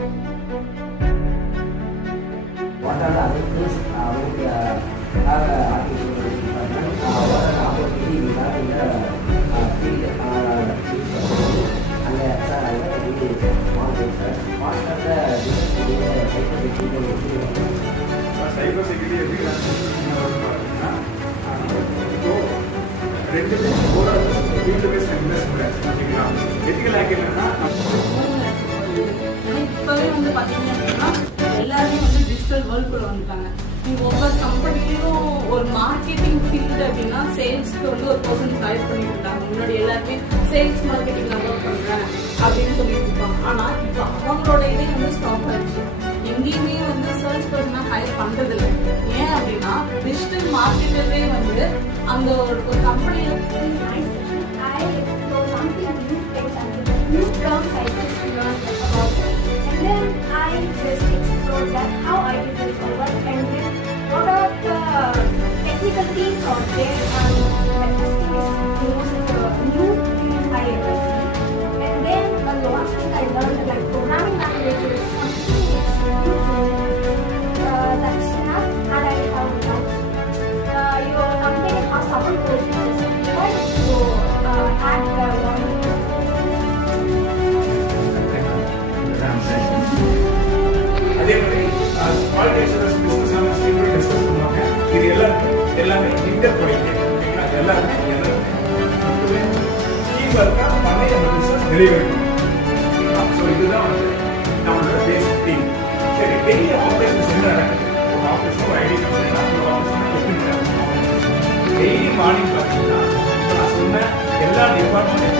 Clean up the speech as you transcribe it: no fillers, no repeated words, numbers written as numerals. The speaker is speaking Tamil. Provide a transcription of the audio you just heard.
What are the other things we have artificial development? What are the opportunities we have in the field? And sir, I want to be small thing, sir. What are the cyber security எப்படி பார்த்தீங்கன்னா ரெண்டு ஃபீல்டு பேஸ்ட் இன்வெஸ்ட்மெண்ட் ஓகேங்களா. எத்திக்கல் ஹேக்கிங் என்னன்னா இப்போவே வந்து பார்த்தீங்க அப்படின்னா எல்லாருமே வந்து டிஜிட்டல் வேர்ல்டுக்குள்ள வந்துட்டாங்க. நீங்கள் ஒவ்வொரு கம்பெனியும் ஒரு மார்க்கெட்டிங் ஃபீல்டு அப்படின்னா சேல்ஸ்க்கு வந்து ஒரு பர்சன் ஹையர் பண்ணிட்டு இருக்காங்க. முன்னாடி எல்லாருமே சேல்ஸ் மார்க்கெட்டிங் நான் ஒர்க் பண்ணுறேன் அப்படின்னு சொல்லிட்டு இருப்பாங்க. ஆனால் இப்போ அவங்களோட இதே வந்து ஸ்டாப் ஆயிடுச்சு. எங்கேயுமே வந்து சேல்ஸ் பர்சனாக ஹையர் பண்ணுறது இல்லை. ஏன் அப்படின்னா டிஜிட்டல் மார்க்கெட்டரே வந்து அந்த ஒரு கம்பெனியில் new terms I just learned about it. And then I just explored that, how I did this over, and then what are the technical things out there, and that testing is most new thing I ever seen. And then the one thing I learned, like programming language is something it's new to me. That's not that I have doubts. Your company has several courses. Why to add one? அதே மாதிரி குவாலிஃபிகேஷன் பிசினஸ் அனலிஸ்ட் கூட டிஸ்கஸ் பண்ணுவாங்க. இது எல்லாமே இன்டர் ப்ராடக்ட் ஓகேங்களா. எல்லாமே டீம் ஒர்க்கா பண்ணி அந்த பிசினஸ் டெலிவரி பண்ணுவோம். ஸோ இதுதான் வந்து நம்மளோட பேசிக் டீம். சரி, பெரிய ஆப்ரேஷன்ஸ் என்ன நடக்குது? ஒரு ஆஃபீஸ் ஒரு ஐடி கம்பெனினா ஒரு ஆஃபீஸ் டெய்லி மார்னிங் பார்த்தீங்கன்னா நான் சொன்ன எல்லா டிபார்ட்மெண்ட்